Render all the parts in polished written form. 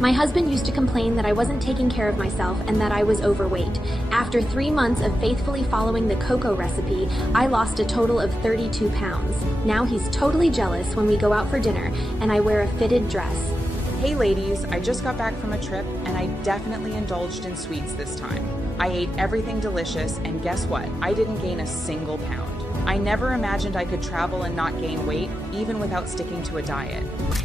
My husband used to complain that I wasn't taking care of myself and that I was overweight. After 3 months of faithfully following the cocoa recipe, I lost a total of 32 pounds. Now he's totally jealous when we go out for dinner and I wear a fitted dress. Hey ladies, I just got back from a trip and I definitely indulged in sweets this time. I ate everything delicious and guess what? I didn't gain a single pound. I never imagined I could travel and not gain weight, even without sticking to a diet.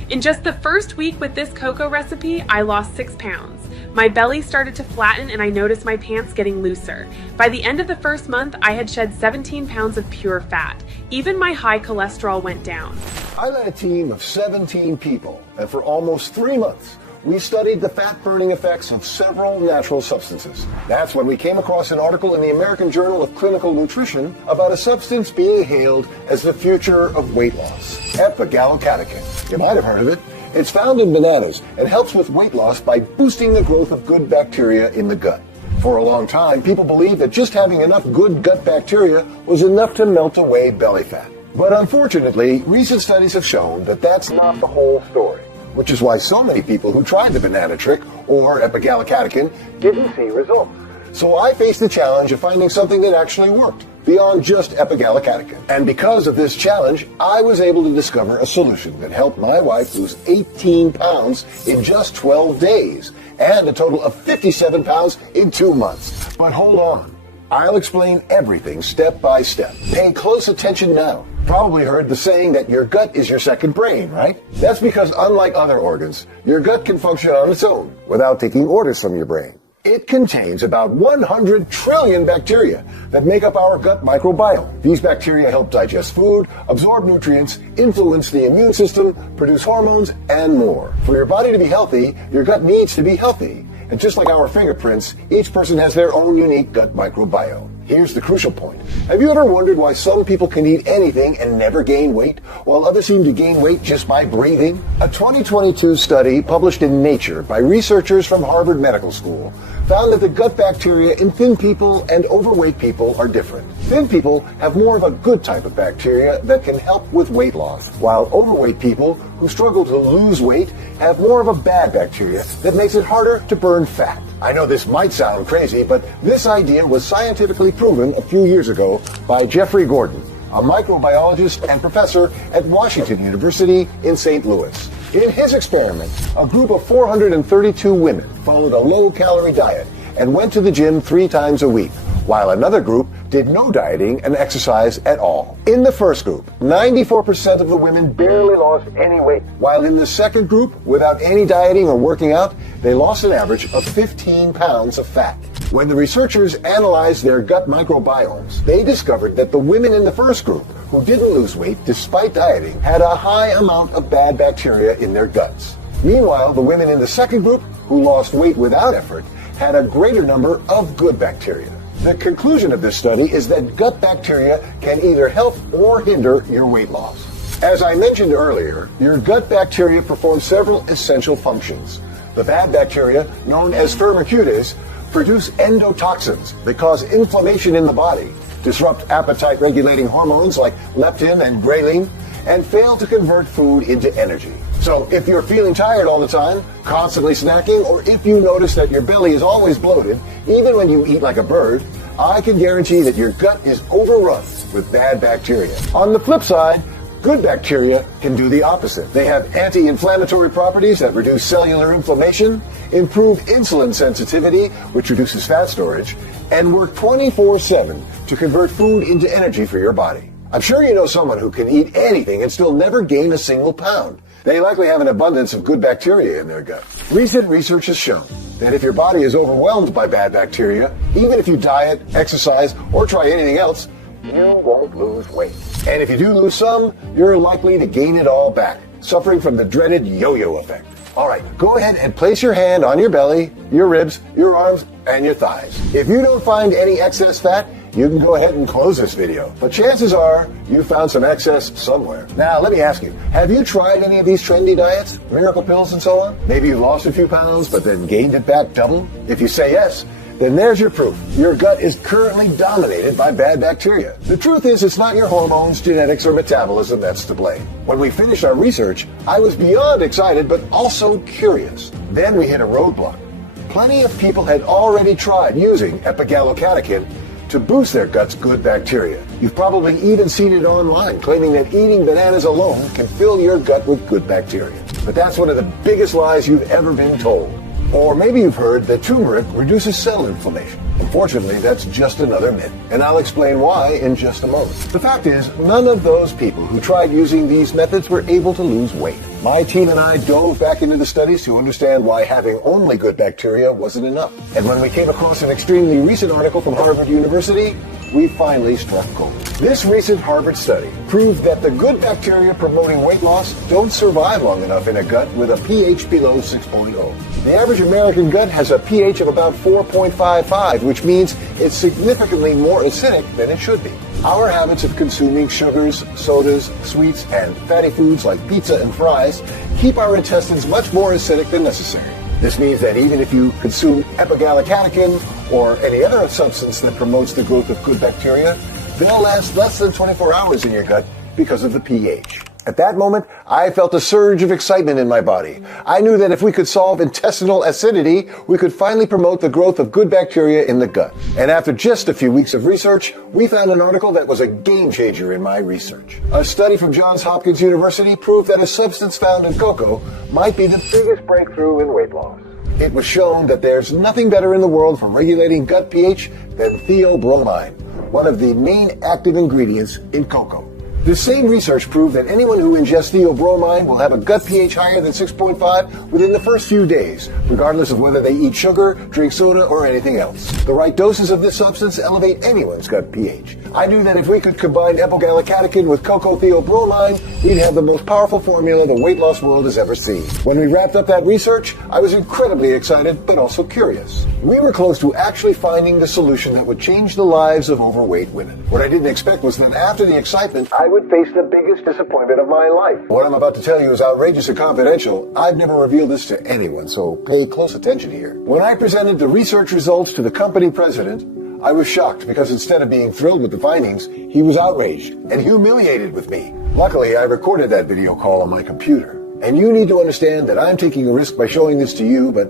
In just the first week with this cocoa recipe, I lost 6 pounds. My belly started to flatten and I noticed my pants getting looser. By the end of the first month, I had shed 17 pounds of pure fat. Even my high cholesterol went down. I led a team of 17 people, and for almost 3 months, we studied the fat-burning effects of several natural substances. That's when we came across an article in the American Journal of Clinical Nutrition about a substance being hailed as the future of weight loss, epigallocatechin. You might have heard of it. It's found in bananas and helps with weight loss by boosting the growth of good bacteria in the gut. For a long time, people believed that just having enough good gut bacteria was enough to melt away belly fat. But unfortunately, recent studies have shown that that's not the whole story, which is why so many people who tried the banana trick, or epigallocatechin, didn't see results. So I faced the challenge of finding something that actually worked, beyond just epigallocatechin. And because of this challenge, I was able to discover a solution that helped my wife lose 18 pounds in just 12 days, and a total of 57 pounds in 2 months. But hold on. I'll explain everything step by step. Pay close attention now. Probably heard the saying that your gut is your second brain, right? That's because unlike other organs, your gut can function on its own without taking orders from your brain. It contains about 100 trillion bacteria that make up our gut microbiome. These bacteria help digest food, absorb nutrients, influence the immune system, produce hormones, and more. For your body to be healthy, your gut needs to be healthy. And just like our fingerprints, each person has their own unique gut microbiome. Here's the crucial point. Have you ever wondered why some people can eat anything and never gain weight, while others seem to gain weight just by breathing? A 2022 study published in Nature by researchers from Harvard Medical School found that the gut bacteria in thin people and overweight people are different. Thin people have more of a good type of bacteria that can help with weight loss, while overweight people who struggle to lose weight have more of a bad bacteria that makes it harder to burn fat. I know this might sound crazy, but this idea was scientifically proven a few years ago by Jeffrey Gordon, a microbiologist and professor at Washington University in St. Louis. In his experiment, a group of 432 women followed a low-calorie diet and went to the gym 3 times a week, while another group did no dieting and exercise at all. In the first group, 94% of the women barely lost any weight, while in the second group, without any dieting or working out, they lost an average of 15 pounds of fat. When the researchers analyzed their gut microbiomes, they discovered that the women in the first group, who didn't lose weight despite dieting, had a high amount of bad bacteria in their guts. Meanwhile, the women in the second group, who lost weight without effort, had a greater number of good bacteria. The conclusion of this study is that gut bacteria can either help or hinder your weight loss. As I mentioned earlier, your gut bacteria perform several essential functions. The bad bacteria, known as firmicutes, produce endotoxins that cause inflammation in the body, disrupt appetite-regulating hormones like leptin and ghrelin, and fail to convert food into energy. So if you're feeling tired all the time, constantly snacking, or if you notice that your belly is always bloated, even when you eat like a bird, I can guarantee that your gut is overrun with bad bacteria. On the flip side, good bacteria can do the opposite. They have anti-inflammatory properties that reduce cellular inflammation, improve insulin sensitivity, which reduces fat storage, and work 24/7 to convert food into energy for your body. I'm sure you know someone who can eat anything and still never gain a single pound. They likely have an abundance of good bacteria in their gut. Recent research has shown that if your body is overwhelmed by bad bacteria, even if you diet, exercise, or try anything else, you won't lose weight. And if you do lose some, you're likely to gain it all back, suffering from the dreaded yo-yo effect. All right, go ahead and place your hand on your belly, your ribs, your arms, and your thighs. If you don't find any excess fat, you can go ahead and close this video. But chances are you found some excess somewhere. Now, let me ask you, have you tried any of these trendy diets, miracle pills and so on? Maybe you lost a few pounds, but then gained it back double? If you say yes, then there's your proof. Your gut is currently dominated by bad bacteria. The truth is, it's not your hormones, genetics, or metabolism that's to blame. When we finished our research, I was beyond excited, but also curious. Then we hit a roadblock. Plenty of people had already tried using epigallocatechin to boost their gut's good bacteria. You've probably even seen it online, claiming that eating bananas alone can fill your gut with good bacteria. But that's one of the biggest lies you've ever been told. Or maybe you've heard that turmeric reduces cell inflammation. Unfortunately, that's just another myth, and I'll explain why in just a moment. The fact is, none of those people who tried using these methods were able to lose weight. My team and I dove back into the studies to understand why having only good bacteria wasn't enough. And when we came across an extremely recent article from Harvard University, we finally struck gold. This recent Harvard study proved that the good bacteria promoting weight loss don't survive long enough in a gut with a pH below 6.0. The average American gut has a pH of about 4.55, which means it's significantly more acidic than it should be. Our habits of consuming sugars, sodas, sweets, and fatty foods like pizza and fries keep our intestines much more acidic than necessary. This means that even if you consume epigallocatechin or any other substance that promotes the growth of good bacteria, they'll last less than 24 hours in your gut because of the pH. At that moment, I felt a surge of excitement in my body. I knew that if we could solve intestinal acidity, we could finally promote the growth of good bacteria in the gut. And after just a few weeks of research, we found an article that was a game changer in my research. A study from Johns Hopkins University proved that a substance found in cocoa might be the biggest breakthrough in weight loss. It was shown that there's nothing better in the world for regulating gut pH than theobromine, one of the main active ingredients in cocoa. This same research proved that anyone who ingests theobromine will have a gut pH higher than 6.5 within the first few days, regardless of whether they eat sugar, drink soda, or anything else. The right doses of this substance elevate anyone's gut pH. I knew that if we could combine epigallocatechin with cocoa theobromine, we'd have the most powerful formula the weight loss world has ever seen. When we wrapped up that research, I was incredibly excited, but also curious. We were close to actually finding the solution that would change the lives of overweight women. What I didn't expect was that after the excitement, I would face the biggest disappointment of my life. What I'm about to tell you is outrageous and confidential. I've never revealed this to anyone, so pay close attention here. When I presented the research results to the company president, I was shocked because instead of being thrilled with the findings, he was outraged and humiliated with me. Luckily, I recorded that video call on my computer. And you need to understand that I'm taking a risk by showing this to you, but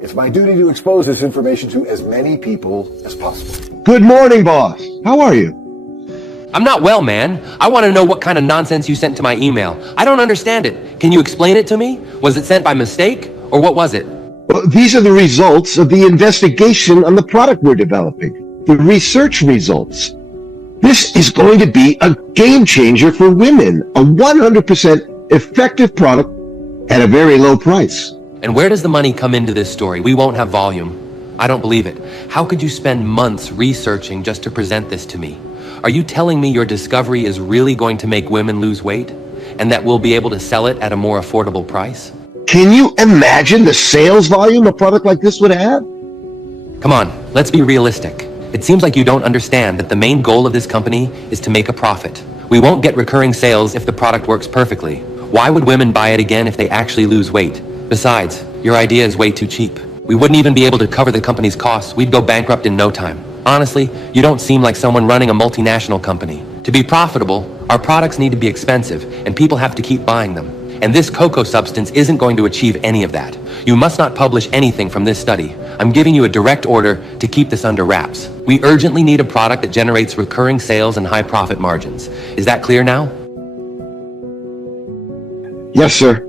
it's my duty to expose this information to as many people as possible. Good morning, boss. How are you? I'm not well, man. I want to know what kind of nonsense you sent to my email. I don't understand it. Can you explain it to me? Was it sent by mistake, or what was it? Well, these are the results of the investigation on the product we're developing. The research results. This is going to be a game changer for women. A 100% effective product at a very low price. And where does the money come into this story? We won't have volume. I don't believe it. How could you spend months researching just to present this to me? Are you telling me your discovery is really going to make women lose weight and that we'll be able to sell it at a more affordable price? Can you imagine the sales volume a product like this would have? Come on, let's be realistic. It seems like you don't understand that the main goal of this company is to make a profit. We won't get recurring sales if the product works perfectly. Why would women buy it again if they actually lose weight? Besides, your idea is way too cheap. We wouldn't even be able to cover the company's costs. We'd go bankrupt in no time. Honestly, you don't seem like someone running a multinational company. To be profitable, our products need to be expensive, and people have to keep buying them. And this cocoa substance isn't going to achieve any of that. You must not publish anything from this study. I'm giving you a direct order to keep this under wraps. We urgently need a product that generates recurring sales and high profit margins. Is that clear now? Yes, sir.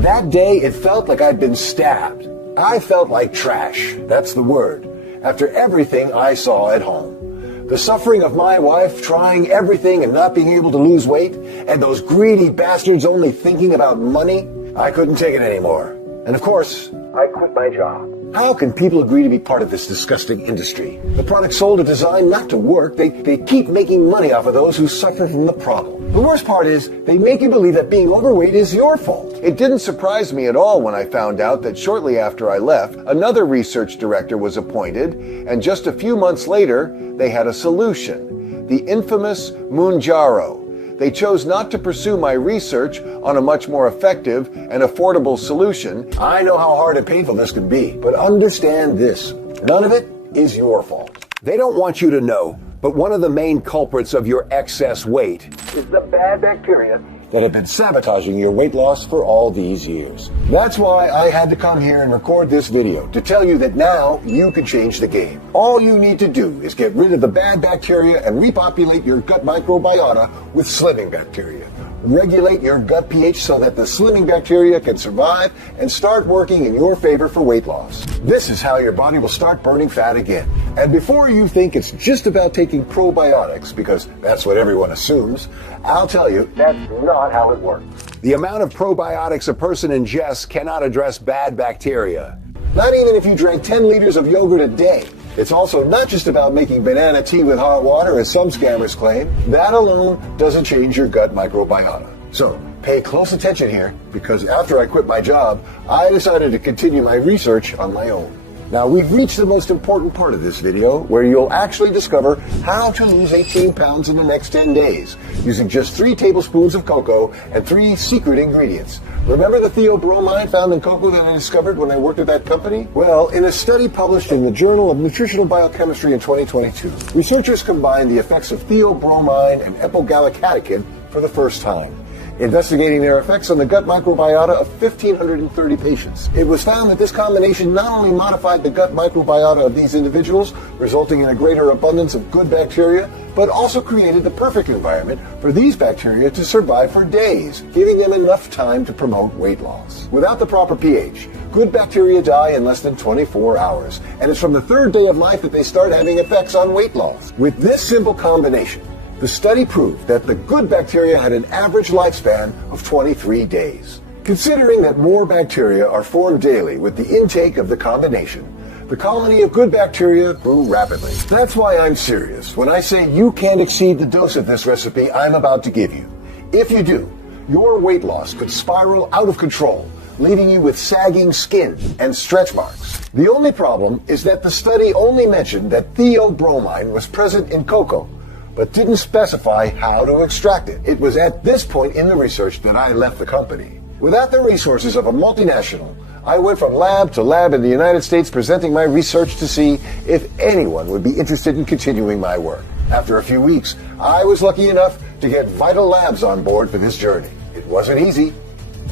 That day, it felt like I'd been stabbed. I felt like trash. That's the word. After everything I saw at home. The suffering of my wife trying everything and not being able to lose weight, and those greedy bastards only thinking about money, I couldn't take it anymore. And of course, I quit my job. How can people agree to be part of this disgusting industry? The product's sold are designed not to work. They keep making money off of those who suffer from the problem. The worst part is, they make you believe that being overweight is your fault. It didn't surprise me at all when I found out that shortly after I left, another research director was appointed, and just a few months later, they had a solution. The infamous Mounjaro. they chose not to pursue my research on a much more effective and affordable solution. I know how hard and painful this can be, but understand this. None of it is your fault. They don't want you to know, but one of the main culprits of your excess weight is the bad bacteria that have been sabotaging your weight loss for all these years. That's why I had to come here and record this video to tell you that now you can change the game. All you need to do is get rid of the bad bacteria and repopulate your gut microbiota with slimming bacteria. Regulate your gut pH so that the slimming bacteria can survive and start working in your favor for weight loss. This is how your body will start burning fat again. And before you think it's just about taking probiotics, because that's what everyone assumes, I'll tell you that's not how it works. The amount of probiotics a person ingests cannot address bad bacteria. Not even if you drank 10 liters of yogurt a day. It's also not just about making banana tea with hot water, as some scammers claim. That alone doesn't change your gut microbiota. So, pay close attention here, because after I quit my job, I decided to continue my research on my own. Now, we've reached the most important part of this video, where you'll actually discover how to lose 18 pounds in the next 10 days, using just 3 tablespoons of cocoa and 3 secret ingredients. Remember the theobromine found in cocoa that I discovered when I worked at that company? Well, in a study published in the Journal of Nutritional Biochemistry in 2022, researchers combined the effects of theobromine and epigallocatechin for the first time, investigating their effects on the gut microbiota of 1,530 patients. It was found that this combination not only modified the gut microbiota of these individuals, resulting in a greater abundance of good bacteria, but also created the perfect environment for these bacteria to survive for days, giving them enough time to promote weight loss. Without the proper pH, good bacteria die in less than 24 hours, and it's from the 3rd day of life that they start having effects on weight loss. With this simple combination, the study proved that the good bacteria had an average lifespan of 23 days. Considering that more bacteria are formed daily with the intake of the combination, the colony of good bacteria grew rapidly. That's why I'm serious when I say you can't exceed the dose of this recipe I'm about to give you. If you do, your weight loss could spiral out of control, leaving you with sagging skin and stretch marks. The only problem is that the study only mentioned that theobromine was present in cocoa, but didn't specify how to extract it. It was at this point in the research that I left the company. Without the resources of a multinational, I went from lab to lab in the United States presenting my research to see if anyone would be interested in continuing my work. After a few weeks, I was lucky enough to get Vital Labs on board for this journey. It wasn't easy.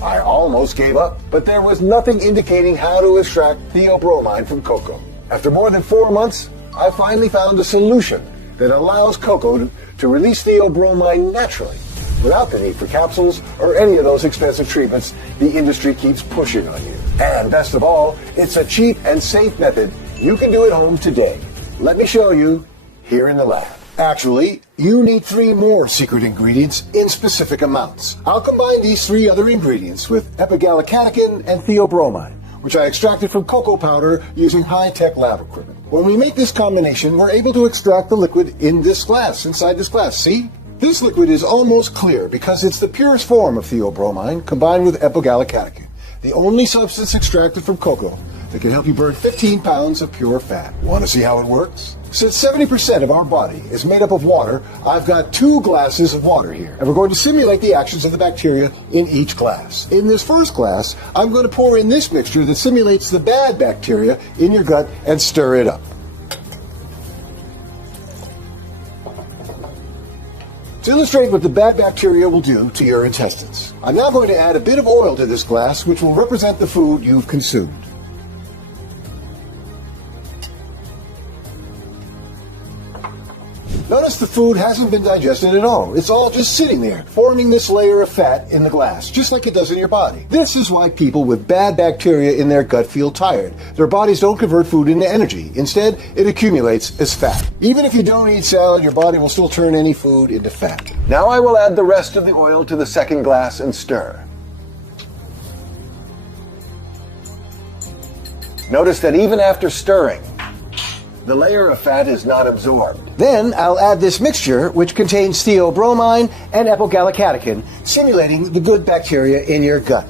I almost gave up, but there was nothing indicating how to extract theobromine from cocoa. After more than 4 months, I finally found a solution that allows cocoa to release theobromine naturally, without the need for capsules or any of those expensive treatments the industry keeps pushing on you. And best of all, it's a cheap and safe method you can do at home today. Let me show you here in the lab. Actually, you need 3 more secret ingredients in specific amounts. I'll combine these 3 other ingredients with epigallocatechin and theobromine, which I extracted from cocoa powder using high-tech lab equipment. When we make this combination, we're able to extract the liquid in this glass, inside this glass. See? This liquid is almost clear because it's the purest form of theobromine combined with epigallocatechin, the only substance extracted from cocoa that can help you burn 15 pounds of pure fat. Want to see how it works? Since 70% of our body is made up of water, I've got 2 glasses of water here, and we're going to simulate the actions of the bacteria in each glass. In this first glass, I'm going to pour in this mixture that simulates the bad bacteria in your gut and stir it up. To illustrate what the bad bacteria will do to your intestines, I'm now going to add a bit of oil to this glass, which will represent the food you've consumed. Notice the food hasn't been digested at all. It's all just sitting there, forming this layer of fat in the glass, just like it does in your body. This is why people with bad bacteria in their gut feel tired. Their bodies don't convert food into energy. Instead, it accumulates as fat. Even if you don't eat salad, your body will still turn any food into fat. Now I will add the rest of the oil to the second glass and stir. Notice that even after stirring, the layer of fat is not absorbed. Then I'll add this mixture, which contains theobromine and epigallocatechin, simulating the good bacteria in your gut.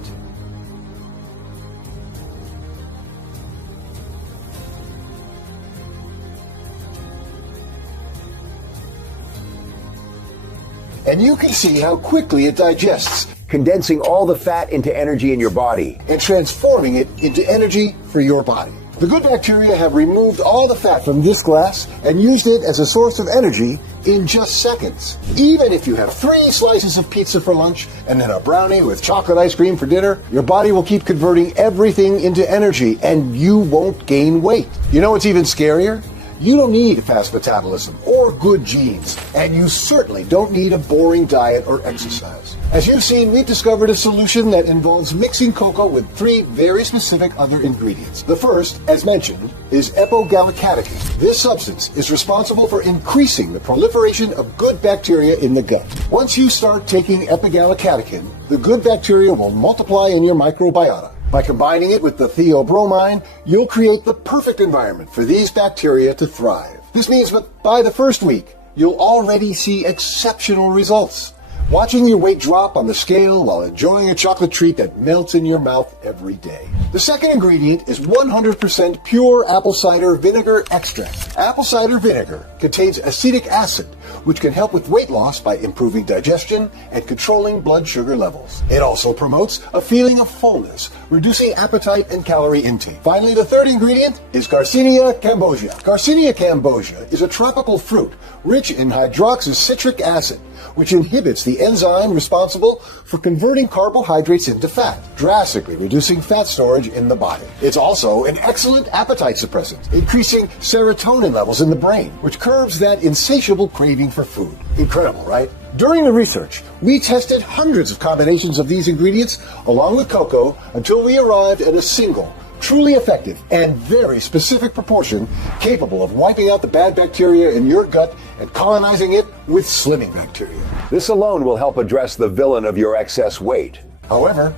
and you can see how quickly it digests, condensing all the fat into energy in your body and transforming it into energy for your body. The good bacteria have removed all the fat from this glass and used it as a source of energy in just seconds. Even if you have 3 slices of pizza for lunch and then a brownie with chocolate ice cream for dinner, your body will keep converting everything into energy and you won't gain weight. You know what's even scarier? You don't need a fast metabolism or good genes, and you certainly don't need a boring diet or exercise. As you've seen, we've discovered a solution that involves mixing cocoa with 3 very specific other ingredients. The first, as mentioned, is epogallocatechin. This substance is responsible for increasing the proliferation of good bacteria in the gut. Once you start taking epogallocatechin, the good bacteria will multiply in your microbiota. By combining it with the theobromine, you'll create the perfect environment for these bacteria to thrive. This means that by the first week, you'll already see exceptional results. Watching your weight drop on the scale while enjoying a chocolate treat that melts in your mouth every day. The second ingredient is 100% pure apple cider vinegar extract. Apple cider vinegar contains acetic acid, which can help with weight loss by improving digestion and controlling blood sugar levels. It also promotes a feeling of fullness, reducing appetite and calorie intake. Finally, the third ingredient is Garcinia cambogia. Garcinia cambogia is a tropical fruit rich in hydroxycitric acid, which inhibits the enzyme responsible for converting carbohydrates into fat, drastically reducing fat storage in the body. It's also an excellent appetite suppressant, increasing serotonin levels in the brain, which curbs that insatiable craving for food. Incredible, right? During the research, we tested hundreds of combinations of these ingredients along with cocoa until we arrived at a single, truly effective and very specific proportion capable of wiping out the bad bacteria in your gut and colonizing it with slimming bacteria. This alone will help address the villain of your excess weight. However,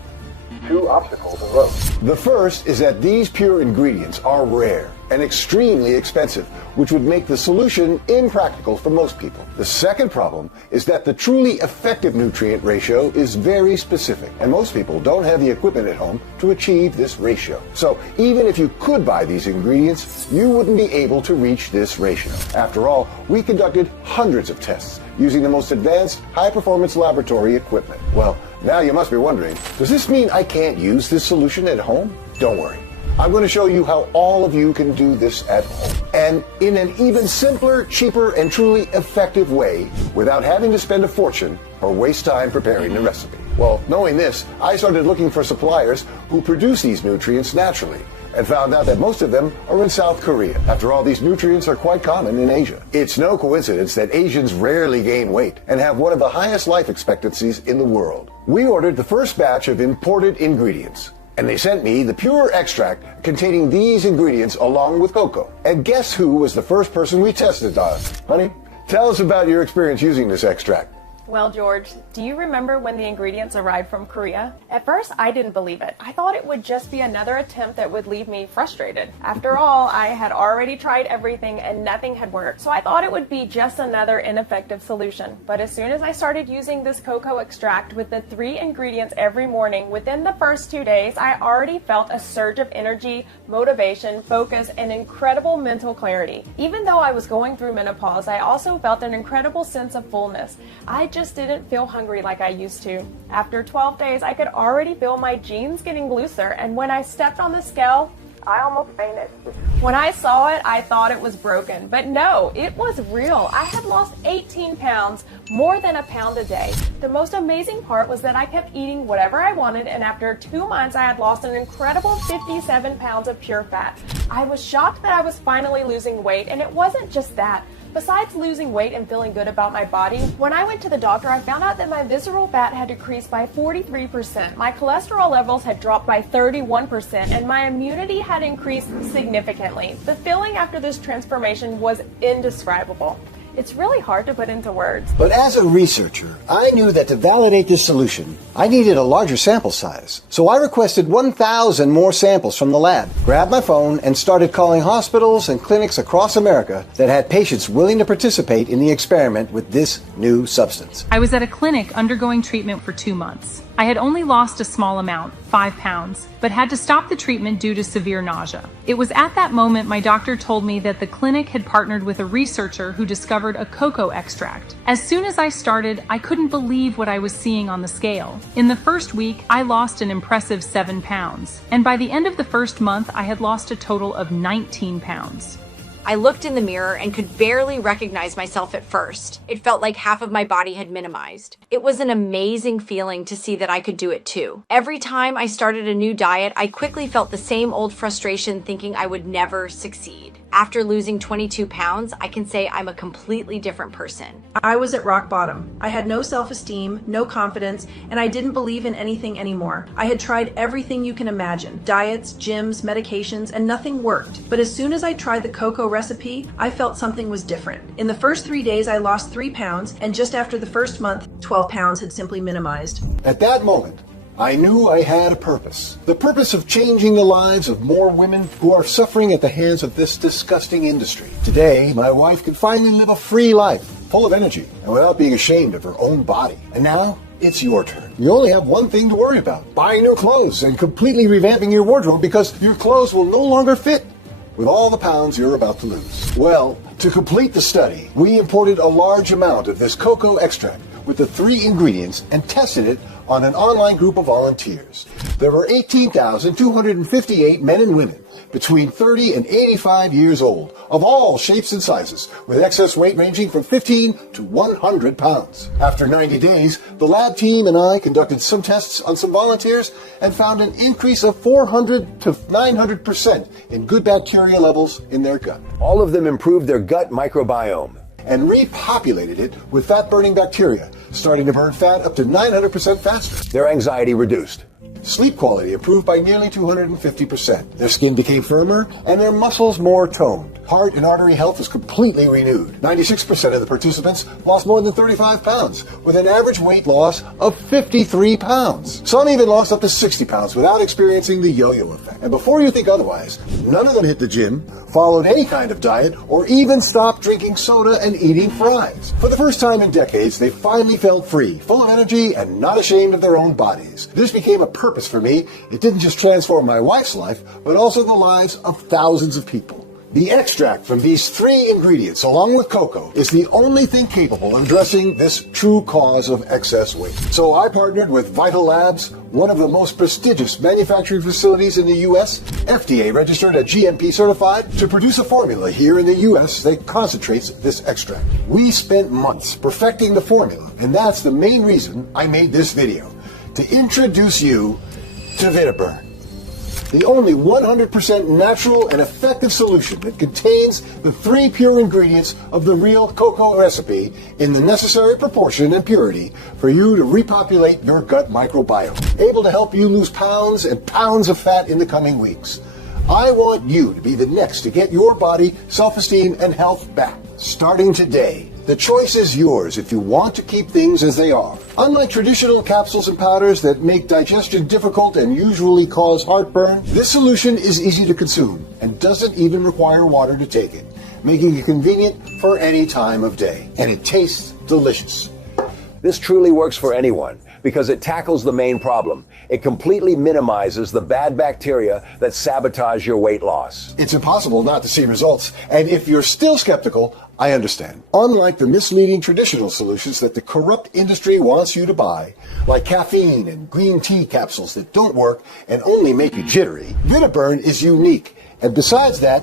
2 obstacles arose. The first is that these pure ingredients are rare and extremely expensive, which would make the solution impractical for most people. The second problem is that the truly effective nutrient ratio is very specific, and most people don't have the equipment at home to achieve this ratio. So even if you could buy these ingredients, you wouldn't be able to reach this ratio. After all, we conducted hundreds of tests using the most advanced high-performance laboratory equipment. Well, now you must be wondering, does this mean I can't use this solution at home? Don't worry. I'm going to show you how all of you can do this at home, and in an even simpler, cheaper, and truly effective way without having to spend a fortune or waste time preparing the recipe. Well, knowing this, I started looking for suppliers who produce these nutrients naturally, and found out that most of them are in South Korea. After all, these nutrients are quite common in Asia. It's no coincidence that Asians rarely gain weight and have one of the highest life expectancies in the world. We ordered the first batch of imported ingredients, and they sent me the pure extract containing these ingredients along with cocoa. And guess who was the first person we tested on? Honey, tell us about your experience using this extract. Well, George, do you remember when the ingredients arrived from Korea? At first, I didn't believe it. I thought it would just be another attempt that would leave me frustrated. After all, I had already tried everything and nothing had worked, so I thought it would be just another ineffective solution. But as soon as I started using this cocoa extract with the 3 ingredients every morning, within the first 2 days, I already felt a surge of energy, motivation, focus, and incredible mental clarity. Even though I was going through menopause, I also felt an incredible sense of fullness. I just didn't feel hungry like I used to. After 12 days, I could already feel my jeans getting looser, and when I stepped on the scale, I almost fainted. When I saw it, I thought it was broken, but no, it was real. I had lost 18 pounds, more than a pound a day. The most amazing part was that I kept eating whatever I wanted, and after 2 months, I had lost an incredible 57 pounds of pure fat. I was shocked that I was finally losing weight, and it wasn't just that. Besides losing weight and feeling good about my body, when I went to the doctor, I found out that my visceral fat had decreased by 43%, my cholesterol levels had dropped by 31%, and my immunity had increased significantly. The feeling after this transformation was indescribable. It's really hard to put into words. But as a researcher, I knew that to validate this solution, I needed a larger sample size. So I requested 1,000 more samples from the lab, grabbed my phone, and started calling hospitals and clinics across America that had patients willing to participate in the experiment with this new substance. I was at a clinic undergoing treatment for 2 months. I had only lost a small amount, 5 pounds, but had to stop the treatment due to severe nausea. It was at that moment my doctor told me that the clinic had partnered with a researcher who discovered a cocoa extract. As soon as I started, I couldn't believe what I was seeing on the scale. In the first week, I lost an impressive 7 pounds, and by the end of the first month, I had lost a total of 19 pounds. I looked in the mirror and could barely recognize myself at first. It felt like half of my body had minimized. It was an amazing feeling to see that I could do it too. Every time I started a new diet, I quickly felt the same old frustration thinking I would never succeed. After losing 22 pounds, I can say I'm a completely different person. I was at rock bottom. I had no self-esteem, no confidence, and I didn't believe in anything anymore. I had tried everything you can imagine, diets, gyms, medications, and nothing worked. But as soon as I tried the cocoa recipe, I felt something was different. In the first 3 days, I lost 3 pounds, and just after the first month, 12 pounds had simply minimized. At that moment, I knew I had a purpose. The purpose of changing the lives of more women who are suffering at the hands of this disgusting industry. Today, my wife can finally live a free life, full of energy, and without being ashamed of her own body. And now, it's your turn. You only have one thing to worry about: buying new clothes and completely revamping your wardrobe, because your clothes will no longer fit with all the pounds you're about to lose. Well, to complete the study, we imported a large amount of this cocoa extract with the 3 ingredients and tested it on an online group of volunteers. There were 18,258 men and women between 30 and 85 years old, of all shapes and sizes, with excess weight ranging from 15 to 100 pounds. After 90 days, the lab team and I conducted some tests on some volunteers and found an increase of 400 to 900% in good bacteria levels in their gut. All of them improved their gut microbiome and repopulated it with fat-burning bacteria, starting to burn fat up to 900% faster. Their anxiety reduced. Sleep quality improved by nearly 250%. Their skin became firmer and their muscles more toned. Heart and artery health was completely renewed. 96% of the participants lost more than 35 pounds, with an average weight loss of 53 pounds. Some even lost up to 60 pounds without experiencing the yo-yo effect. And before you think otherwise, none of them hit the gym, followed any kind of diet, or even stopped drinking soda and eating fries. For the first time in decades, they finally felt free, full of energy, and not ashamed of their own bodies. This became a purpose for me. It didn't just transform my wife's life, but also the lives of thousands of people. The extract from these 3 ingredients, along with cocoa, is the only thing capable of addressing this true cause of excess weight. So I partnered with Vital Labs, one of the most prestigious manufacturing facilities in the U.S., FDA registered and GMP certified, to produce a formula here in the U.S. that concentrates this extract. We spent months perfecting the formula, and that's the main reason I made this video, to introduce you to Vittaburn, the only 100% natural and effective solution that contains the 3 pure ingredients of the real cocoa recipe in the necessary proportion and purity for you to repopulate your gut microbiome, able to help you lose pounds and pounds of fat in the coming weeks. I want you to be the next to get your body, self-esteem, and health back, starting today. The choice is yours if you want to keep things as they are. Unlike traditional capsules and powders that make digestion difficult and usually cause heartburn, this solution is easy to consume and doesn't even require water to take it, making it convenient for any time of day. And it tastes delicious. This truly works for anyone because it tackles the main problem. It completely minimizes the bad bacteria that sabotage your weight loss. It's impossible not to see results, and if you're still skeptical, I understand. Unlike the misleading traditional solutions that the corrupt industry wants you to buy, like caffeine and green tea capsules that don't work and only make you jittery, Vittaburn is unique, and besides that,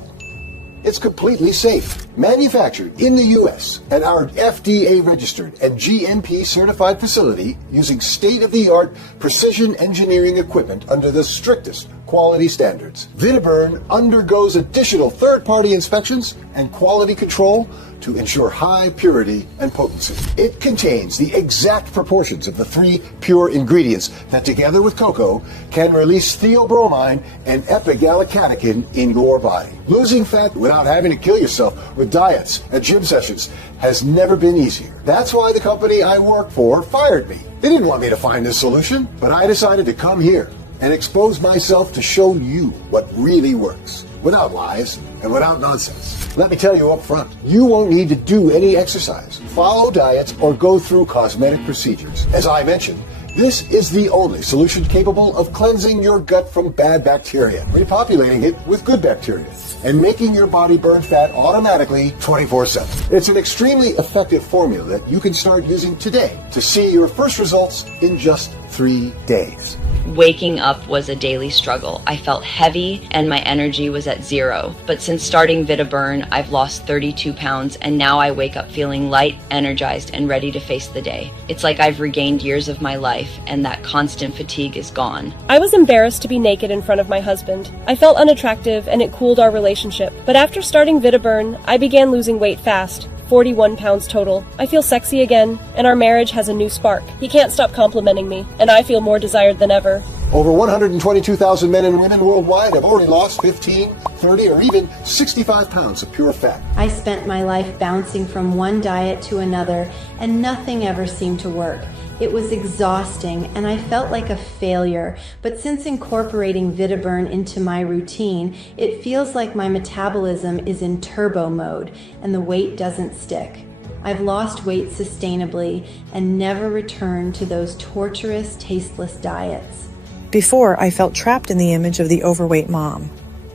it's completely safe. Manufactured in the U.S. at our FDA-registered and GMP-certified facility using state-of-the-art precision engineering equipment under the strictest quality standards. Vittaburn undergoes additional third-party inspections and quality control to ensure high purity and potency. It contains the exact proportions of the 3 pure ingredients that, together with cocoa, can release theobromine and epigallocatechin in your body. Losing fat without having to kill yourself with diets and gym sessions has never been easier. That's why the company I work for fired me. They didn't want me to find this solution, but I decided to come here and expose myself to show you what really works, without lies and without nonsense. Let me tell you up front, you won't need to do any exercise, follow diets, or go through cosmetic procedures. As I mentioned, This is the only solution capable of cleansing your gut from bad bacteria, repopulating it with good bacteria, and making your body burn fat automatically 24/7. It's an extremely effective formula that you can start using today to see your first results in just 3 days. Waking up was a daily struggle. I felt heavy and my energy was at 0. But since starting Vittaburn, I've lost 32 pounds and now I wake up feeling light, energized, and ready to face the day. It's like I've regained years of my life and that constant fatigue is gone. I was embarrassed to be naked in front of my husband. I felt unattractive and it cooled our relationship. But after starting Vittaburn, I began losing weight fast. 41 pounds total. I feel sexy again, and our marriage has a new spark. He can't stop complimenting me, and I feel more desired than ever. Over 122,000 men and women worldwide have already lost 15, 30, or even 65 pounds of pure fat. I spent my life bouncing from one diet to another, and nothing ever seemed to work. It was exhausting, and I felt like a failure, but since incorporating Vittaburn into my routine, it feels like my metabolism is in turbo mode, and the weight doesn't stick. I've lost weight sustainably and never returned to those torturous, tasteless diets. Before, I felt trapped in the image of the overweight mom.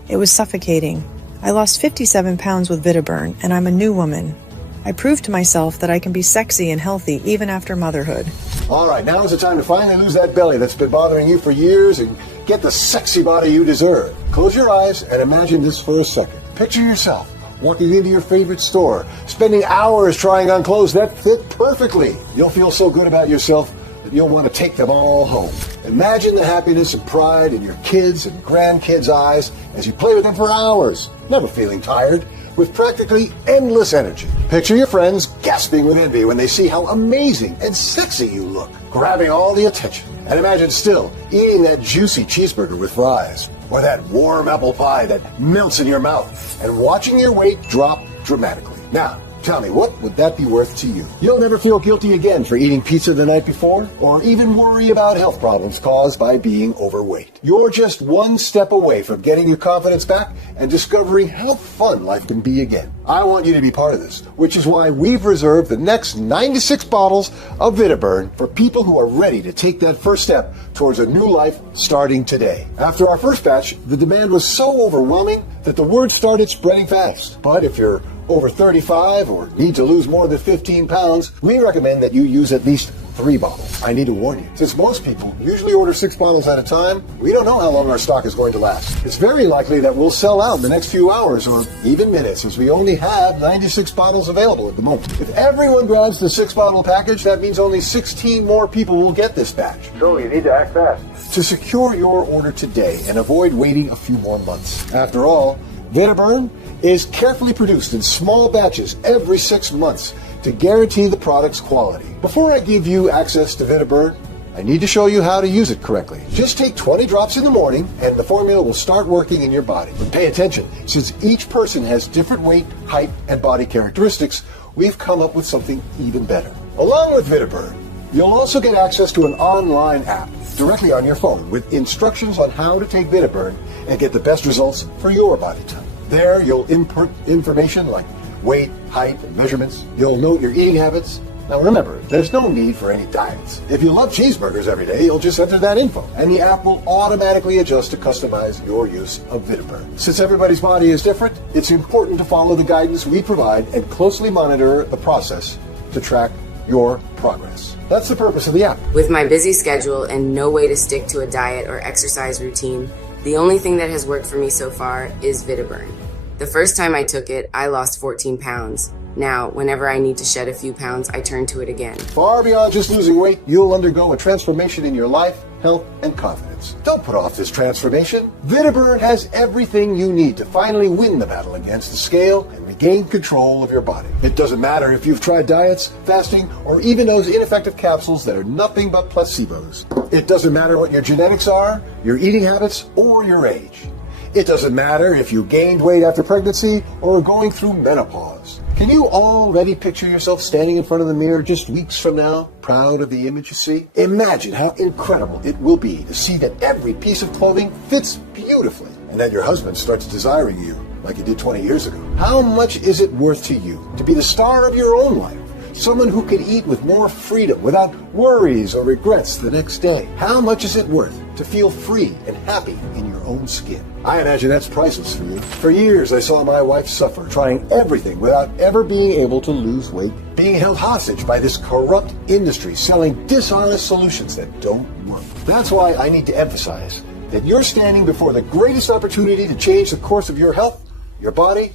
It was suffocating. I lost 57 pounds with Vittaburn, and I'm a new woman. I proved to myself that I can be sexy and healthy even after motherhood. All right, now is the time to finally lose that belly that's been bothering you for years and get the sexy body you deserve. Close your eyes and imagine this for a second. Picture yourself walking into your favorite store, spending hours trying on clothes that fit perfectly. You'll feel so good about yourself that you'll want to take them all home. Imagine the happiness and pride in your kids' and grandkids' eyes as you play with them for hours, never feeling tired, with practically endless energy. Picture your friends gasping with envy when they see how amazing and sexy you look, grabbing all the attention. And imagine still eating that juicy cheeseburger with fries, or that warm apple pie that melts in your mouth, and watching your weight drop dramatically. Now, tell me, what would that be worth to you? You'll never feel guilty again for eating pizza the night before, or even worry about health problems caused by being overweight. You're just one step away from getting your confidence back and discovering how fun life can be again. I want you to be part of this, which is why we've reserved the next 96 bottles of Vittaburn for people who are ready to take that first step towards a new life starting today. After our first batch, the demand was so overwhelming that the word started spreading fast. But if you're over 35 or need to lose more than 15 pounds, we recommend that you use at least 3 bottles. I need to warn you, since most people usually order 6 bottles at a time, we don't know how long our stock is going to last. It's very likely that we'll sell out in the next few hours or even minutes, as we only have 96 bottles available at the moment. If everyone grabs the 6-bottle package, that means only 16 more people will get this batch. So you need to act fast to secure your order today and avoid waiting a few more months. After all, Vittaburn is carefully produced in small batches every 6 months to guarantee the product's quality. Before I give you access to Vittaburn, I need to show you how to use it correctly. Just take 20 drops in the morning and the formula will start working in your body. But pay attention, since each person has different weight, height, and body characteristics, we've come up with something even better. Along with Vittaburn, you'll also get access to an online app directly on your phone with instructions on how to take Vittaburn and get the best results for your body type. There, you'll input information like weight, height, and measurements. You'll note your eating habits. Now remember, there's no need for any diets. If you love cheeseburgers every day, you'll just enter that info, and the app will automatically adjust to customize your use of Vittaburn. Since everybody's body is different, it's important to follow the guidance we provide and closely monitor the process to track your progress. That's the purpose of the app. With my busy schedule and no way to stick to a diet or exercise routine, the only thing that has worked for me so far is Vittaburn. The first time I took it, I lost 14 pounds. Now, whenever I need to shed a few pounds, I turn to it again. Far beyond just losing weight, you'll undergo a transformation in your life, health, and confidence. Don't put off this transformation. Vittaburn has everything you need to finally win the battle against the scale and regain control of your body. It doesn't matter if you've tried diets, fasting, or even those ineffective capsules that are nothing but placebos. It doesn't matter what your genetics are, your eating habits, or your age. It doesn't matter if you gained weight after pregnancy or are going through menopause. Can you already picture yourself standing in front of the mirror just weeks from now, proud of the image you see? Imagine how incredible it will be to see that every piece of clothing fits beautifully and that your husband starts desiring you like he did 20 years ago. How much is it worth to you to be the star of your own life, Someone who can eat with more freedom without worries or regrets the next day. How much is it worth to feel free and happy in your own skin? I imagine that's priceless for you. For years, I saw my wife suffer, trying everything without ever being able to lose weight, being held hostage by this corrupt industry selling dishonest solutions that don't work. That's why I need to emphasize that you're standing before the greatest opportunity to change the course of your health, your body,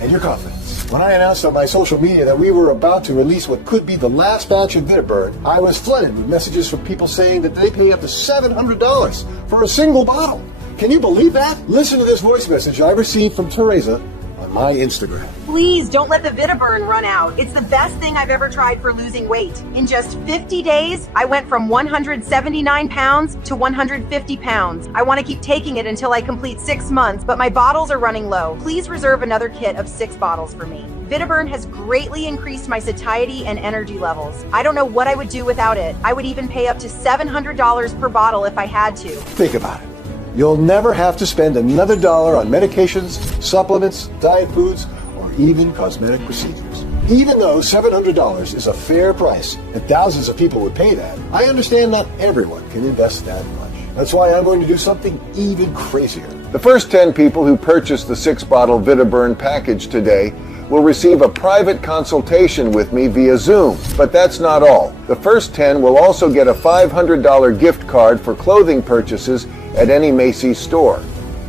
and your confidence. When I announced on my social media that we were about to release what could be the last batch of Vittaburn, I was flooded with messages from people saying that they pay up to $700 for a single bottle. Can you believe that? Listen to this voice message I received from Teresa on my Instagram. Please don't let the Vittaburn run out. It's the best thing I've ever tried for losing weight. In just 50 days, I went from 179 pounds to 150 pounds. I want to keep taking it until I complete 6 months, but my bottles are running low. Please reserve another kit of 6 bottles for me. Vittaburn has greatly increased my satiety and energy levels. I don't know what I would do without it. I would even pay up to $700 per bottle if I had to. Think about it. You'll never have to spend another dollar on medications, supplements, diet foods, or even cosmetic procedures. Even though $700 is a fair price and thousands of people would pay that, I understand not everyone can invest that much. That's why I'm going to do something even crazier. The first 10 people who purchase the 6-bottle Vittaburn package today will receive a private consultation with me via Zoom. But that's not all. The first 10 will also get a $500 gift card for clothing purchases at any Macy's store.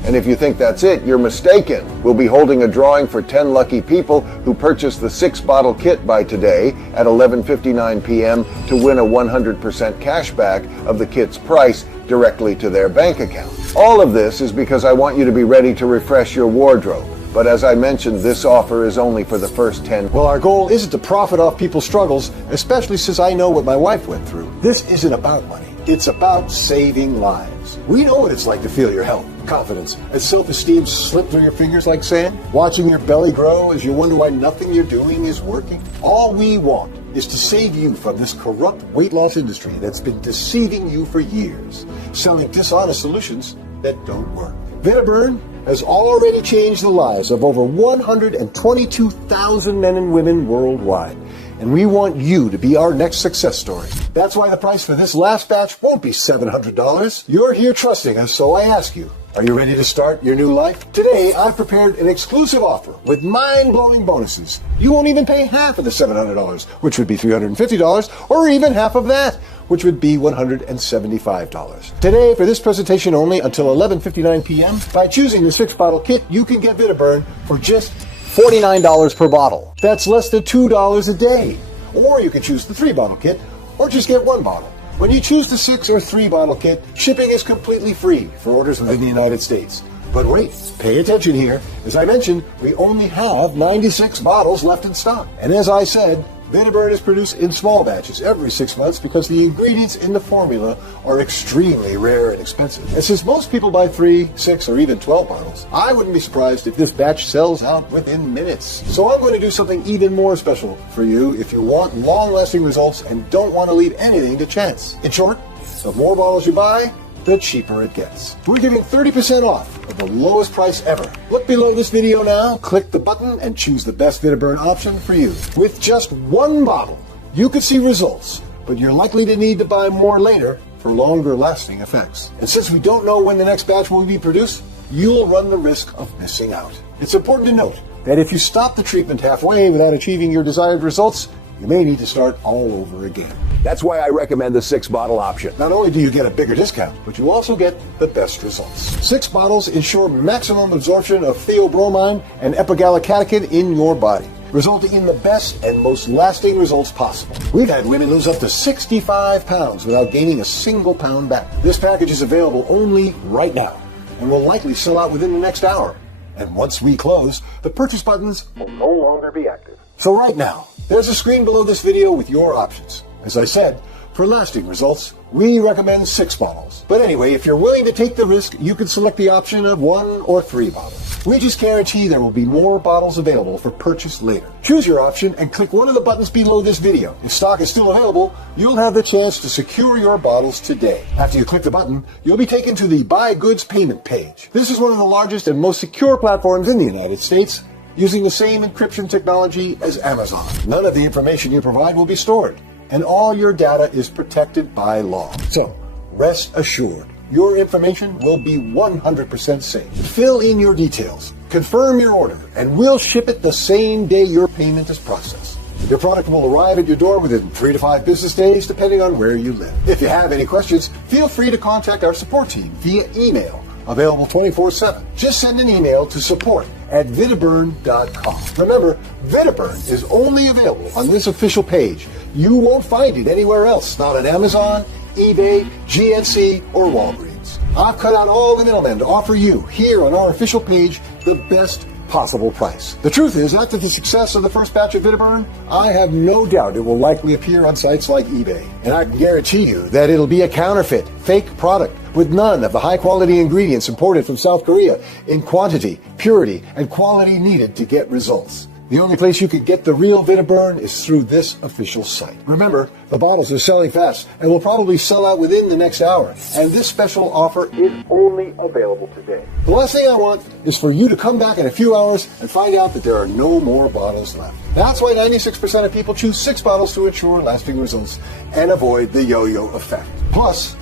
And if you think that's it, you're mistaken. We'll be holding a drawing for 10 lucky people who purchase the 6-bottle kit by today at 11:59 p.m. to win a 100% cashback of the kit's price directly to their bank account. All of this is because I want you to be ready to refresh your wardrobe. But as I mentioned, this offer is only for the first 10. Well, our goal isn't to profit off people's struggles, especially since I know what my wife went through. This isn't about money. It's about saving lives. We know what it's like to feel your health, confidence, and self-esteem slip through your fingers like sand, watching your belly grow as you wonder why nothing you're doing is working. All we want is to save you from this corrupt weight loss industry that's been deceiving you for years, selling dishonest solutions that don't work. Vittaburn has already changed the lives of over 122,000 men and women worldwide. And we want you to be our next success story. That's why the price for this last batch won't be $700. You're here trusting us, so I ask you, are you ready to start your new life? Today, I've prepared an exclusive offer with mind-blowing bonuses. You won't even pay half of the $700, which would be $350, or even half of that, which would be $175. Today, for this presentation only until 11:59 p.m., by choosing the 6-bottle kit, you can get Vittaburn for just $49 per bottle. That's less than $2 a day. Or you can choose the 3-bottle kit, or just get 1 bottle. When you choose the 6 or 3-bottle kit, shipping is completely free for orders within the United States. But wait, pay attention here. As I mentioned, we only have 96 bottles left in stock. And as I said, Vittaburn is produced in small batches every 6 months because the ingredients in the formula are extremely rare and expensive. And since most people buy 3, 6, or even 12 bottles, I wouldn't be surprised if this batch sells out within minutes. So I'm going to do something even more special for you if you want long-lasting results and don't want to leave anything to chance. In short, the more bottles you buy, the cheaper it gets. We're giving 30% off of the lowest price ever. Look below this video now, click the button, and choose the best Vittaburn option for you. With just 1 bottle, you could see results, but you're likely to need to buy more later for longer lasting effects. And since we don't know when the next batch will be produced, you'll run the risk of missing out. It's important to note that if you stop the treatment halfway without achieving your desired results, you may need to start all over again. That's why I recommend the 6-bottle option. Not only do you get a bigger discount, but you also get the best results. 6 bottles ensure maximum absorption of theobromine and epigallocatechin in your body, resulting in the best and most lasting results possible. We've had women lose up to 65 pounds without gaining a single pound back. This package is available only right now and will likely sell out within the next hour. And once we close, the purchase buttons will no longer be active. So right now, there's a screen below this video with your options. As I said, for lasting results, we recommend 6 bottles. But anyway, if you're willing to take the risk, you can select the option of 1 or 3 bottles. We just guarantee there will be more bottles available for purchase later. Choose your option and click one of the buttons below this video. If stock is still available, you'll have the chance to secure your bottles today. After you click the button, you'll be taken to the Buy Goods payment page. This is one of the largest and most secure platforms in the United States. using the same encryption technology as Amazon. None of the information you provide will be stored, and all your data is protected by law. So, rest assured, your information will be 100% safe. Fill in your details, confirm your order, and we'll ship it the same day your payment is processed. Your product will arrive at your door within 3 to 5 business days, depending on where you live. If you have any questions, feel free to contact our support team via email, available 24/7. Just send an email to support@vittaburn.com. Remember, Vittaburn is only available on this official page. You won't find it anywhere else, not on Amazon, eBay, GNC, or Walgreens. I've cut out all the middlemen to offer you, here on our official page, the best possible price. The truth is, after the success of the first batch of Vittaburn, I have no doubt it will likely appear on sites like eBay. And I can guarantee you that it'll be a counterfeit, fake product with none of the high-quality ingredients imported from South Korea in quantity, purity, and quality needed to get results. The only place you can get the real Vittaburn is through this official site. Remember, the bottles are selling fast and will probably sell out within the next hour. And this special offer is only available today. The last thing I want is for you to come back in a few hours and find out that there are no more bottles left. That's why 96% of people choose 6 bottles to ensure lasting results and avoid the yo-yo effect. Plus,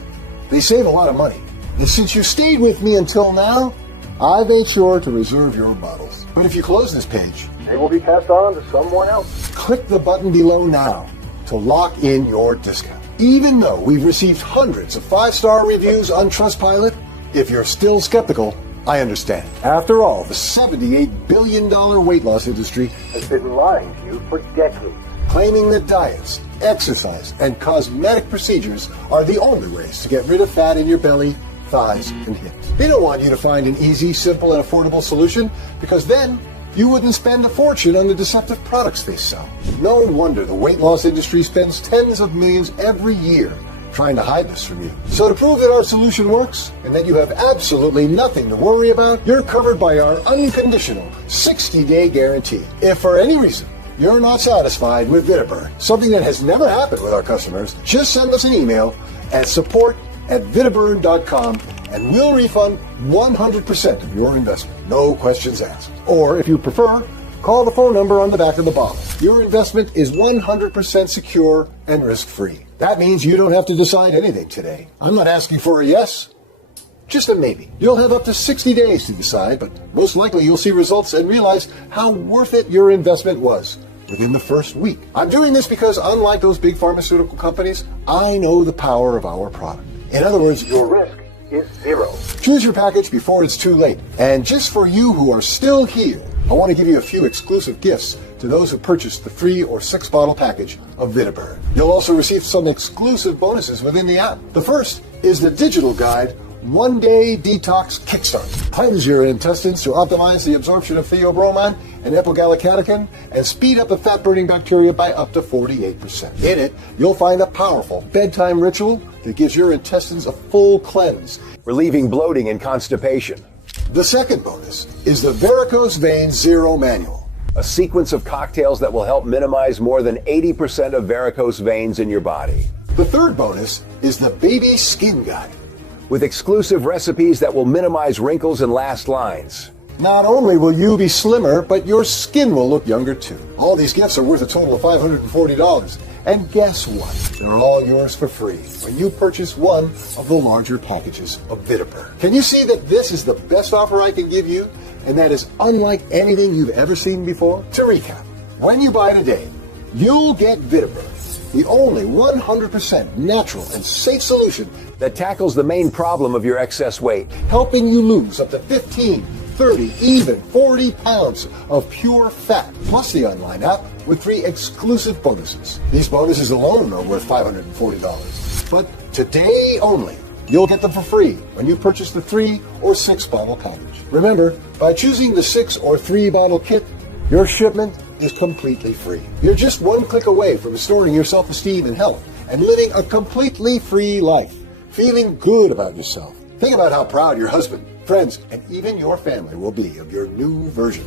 they save a lot of money. And since you stayed with me until now, I made sure to reserve your bottles. But if you close this page, they will be passed on to someone else. Click the button below now to lock in your discount. Even though we've received hundreds of 5-star reviews on Trustpilot, if you're still skeptical, I understand. After all, the $78 billion weight loss industry has been lying to you for decades, claiming that diets, exercise, and cosmetic procedures are the only ways to get rid of fat in your belly, thighs, and hips. They don't want you to find an easy, simple, and affordable solution, because then you wouldn't spend a fortune on the deceptive products they sell. No wonder the weight loss industry spends tens of millions every year trying to hide this from you. So to prove that our solution works and that you have absolutely nothing to worry about, you're covered by our unconditional 60-day guarantee. If for any reason you're not satisfied with Vittaburn, something that has never happened with our customers, just send us an email at support@vittaburn.com and we'll refund 100% of your investment. No questions asked. Or if you prefer, call the phone number on the back of the bottle. Your investment is 100% secure and risk-free. That means you don't have to decide anything today. I'm not asking for a yes, just a maybe. You'll have up to 60 days to decide, but most likely you'll see results and realize how worth it your investment was within the first week. I'm doing this because, unlike those big pharmaceutical companies, I know the power of our product. In other words, your risk is 0. Choose your package before it's too late. And just for you who are still here, I want to give you a few exclusive gifts to those who purchase the 3 or 6 bottle package of Vittaburn. You'll also receive some exclusive bonuses within the app. The first is the digital guide, 1-Day Detox Kickstart. Cleanse your intestines to optimize the absorption of theobromine and epigallocatechin and speed up the fat-burning bacteria by up to 48%. In it, you'll find a powerful bedtime ritual that gives your intestines a full cleanse, relieving bloating and constipation. The second bonus is the Varicose Vein Zero Manual, a sequence of cocktails that will help minimize more than 80% of varicose veins in your body. The third bonus is the Baby Skin Guide, with exclusive recipes that will minimize wrinkles and last lines. Not only will you be slimmer, but your skin will look younger too. All these gifts are worth a total of $540. And guess what? They're all yours for free when you purchase one of the larger packages of Vittaburn. Can you see that this is the best offer I can give you, and that is unlike anything you've ever seen before? To recap, when you buy today, you'll get Vittaburn, the only 100% natural and safe solution that tackles the main problem of your excess weight, helping you lose up to 15, 30, even 40 pounds of pure fat, plus the online app with 3 exclusive bonuses. These bonuses alone are worth $540. But today only, you'll get them for free when you purchase the 3 or 6 bottle package. Remember, by choosing the 6 or 3 bottle kit, your shipment is completely free. You're just one click away from restoring your self-esteem and health and living a completely free life, feeling good about yourself. Think about how proud your husband, friends, and even your family will be of your new version,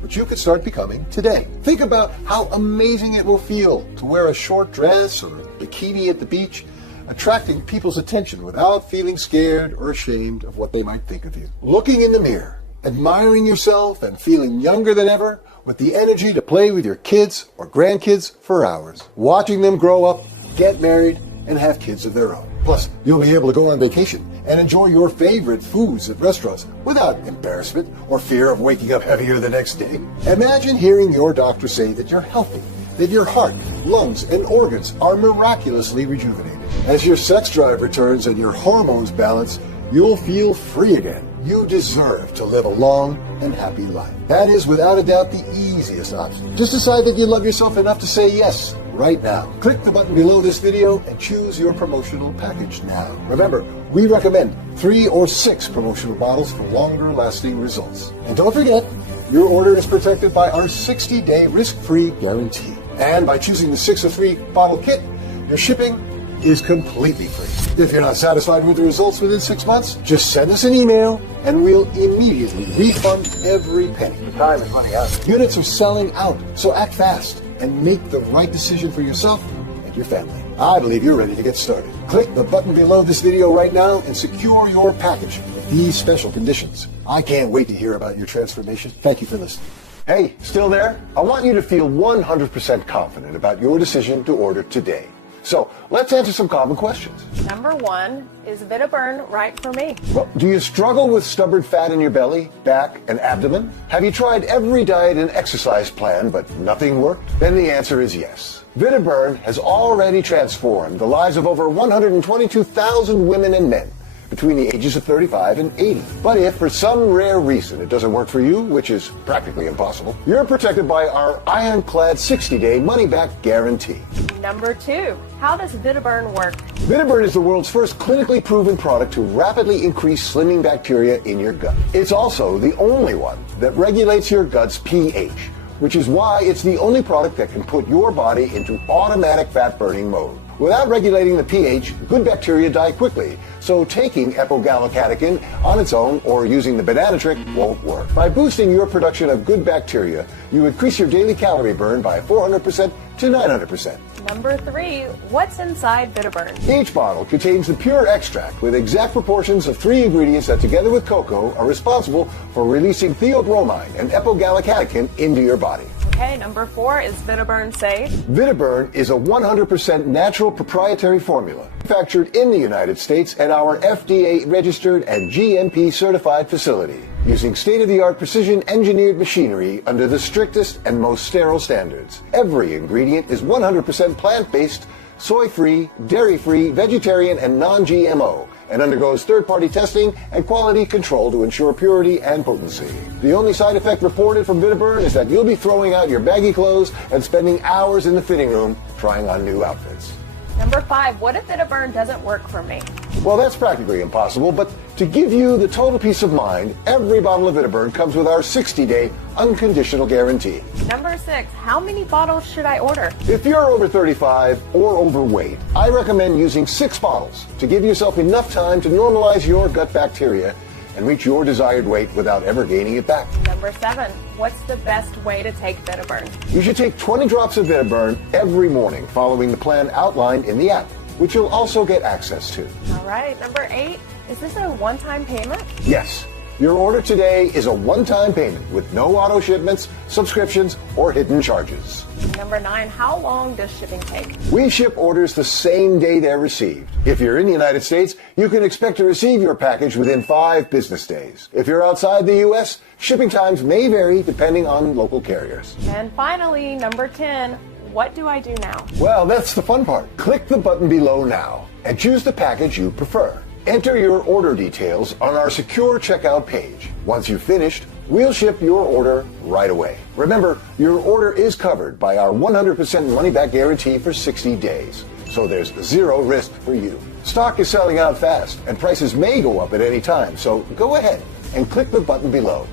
which you could start becoming today. Think about how amazing it will feel to wear a short dress or a bikini at the beach, attracting people's attention without feeling scared or ashamed of what they might think of you. Looking in the mirror, admiring yourself and feeling younger than ever with the energy to play with your kids or grandkids for hours, watching them grow up, get married, and have kids of their own. Plus, you'll be able to go on vacation and enjoy your favorite foods at restaurants without embarrassment or fear of waking up heavier the next day. Imagine hearing your doctor say that you're healthy, that your heart, lungs, and organs are miraculously rejuvenated. As your sex drive returns and your hormones balance, you'll feel free again. You deserve to live a long and happy life. That is, without a doubt, the easiest option. Just decide that you love yourself enough to say yes right now. Click the button below this video and choose your promotional package now. Remember, we recommend 3 or 6 promotional bottles for longer lasting results. And don't forget, your order is protected by our 60-day risk-free guarantee. And by choosing the 6 or 3 bottle kit, your shipping is completely free. If you're not satisfied with the results within 6 months, just send us an email and we'll immediately refund every penny. The time is running out. Units are selling out, so act fast and make the right decision for yourself and your family. I believe you're ready to get started. Click the button below this video right now and secure your package with these special conditions. I can't wait to hear about your transformation. Thank you for listening. Hey, still there? I want you to feel 100% confident about your decision to order today. So let's answer some common questions. Number 1, is Vittaburn right for me? Well, do you struggle with stubborn fat in your belly, back, and abdomen? Have you tried every diet and exercise plan, but nothing worked? Then the answer is yes. Vittaburn has already transformed the lives of over 122,000 women and men between the ages of 35 and 80. But if for some rare reason it doesn't work for you, which is practically impossible, you're protected by our ironclad 60-day money-back guarantee. Number 2, how does Vittaburn work? Vittaburn is the world's first clinically proven product to rapidly increase slimming bacteria in your gut. It's also the only one that regulates your gut's pH, which is why it's the only product that can put your body into automatic fat-burning mode. Without regulating the pH, good bacteria die quickly, so taking epogallocatechin on its own or using the banana trick won't work. By boosting your production of good bacteria, you increase your daily calorie burn by 400% to 900%. Number 3, what's inside Vittaburn? Each bottle contains the pure extract with exact proportions of 3 ingredients that together with cocoa are responsible for releasing theobromine and epogallocatechin into your body. Okay, number 4, is Vittaburn safe? Vittaburn is a 100% natural proprietary formula manufactured in the United States at our FDA-registered and GMP-certified facility, using state-of-the-art precision-engineered machinery under the strictest and most sterile standards. Every ingredient is 100% plant-based, soy-free, dairy-free, vegetarian, and non-GMO, and undergoes third-party testing and quality control to ensure purity and potency. The only side effect reported from Vittaburn is that you'll be throwing out your baggy clothes and spending hours in the fitting room trying on new outfits. Number 5, what if Vittaburn doesn't work for me? Well, that's practically impossible, but to give you the total peace of mind, every bottle of Vittaburn comes with our 60-day unconditional guarantee. Number 6, how many bottles should I order? If you're over 35 or overweight, I recommend using 6 bottles to give yourself enough time to normalize your gut bacteria and reach your desired weight without ever gaining it back. Number 7, what's the best way to take Vittaburn? You should take 20 drops of Vittaburn every morning following the plan outlined in the app, which you'll also get access to. All right, number 8, is this a one-time payment? Yes. Your order today is a one-time payment with no auto shipments, subscriptions, or hidden charges. Number 9, how long does shipping take? We ship orders the same day they're received. If you're in the United States, you can expect to receive your package within 5 business days. If you're outside the U.S., shipping times may vary depending on local carriers. And finally, number 10, what do I do now? Well, that's the fun part. Click the button below now and choose the package you prefer. Enter your order details on our secure checkout page. Once you've finished, we'll ship your order right away. Remember, your order is covered by our 100% money-back guarantee for 60 days, so there's 0 risk for you. Stock is selling out fast, and prices may go up at any time, so go ahead and click the button below.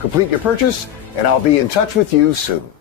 Complete your purchase, and I'll be in touch with you soon.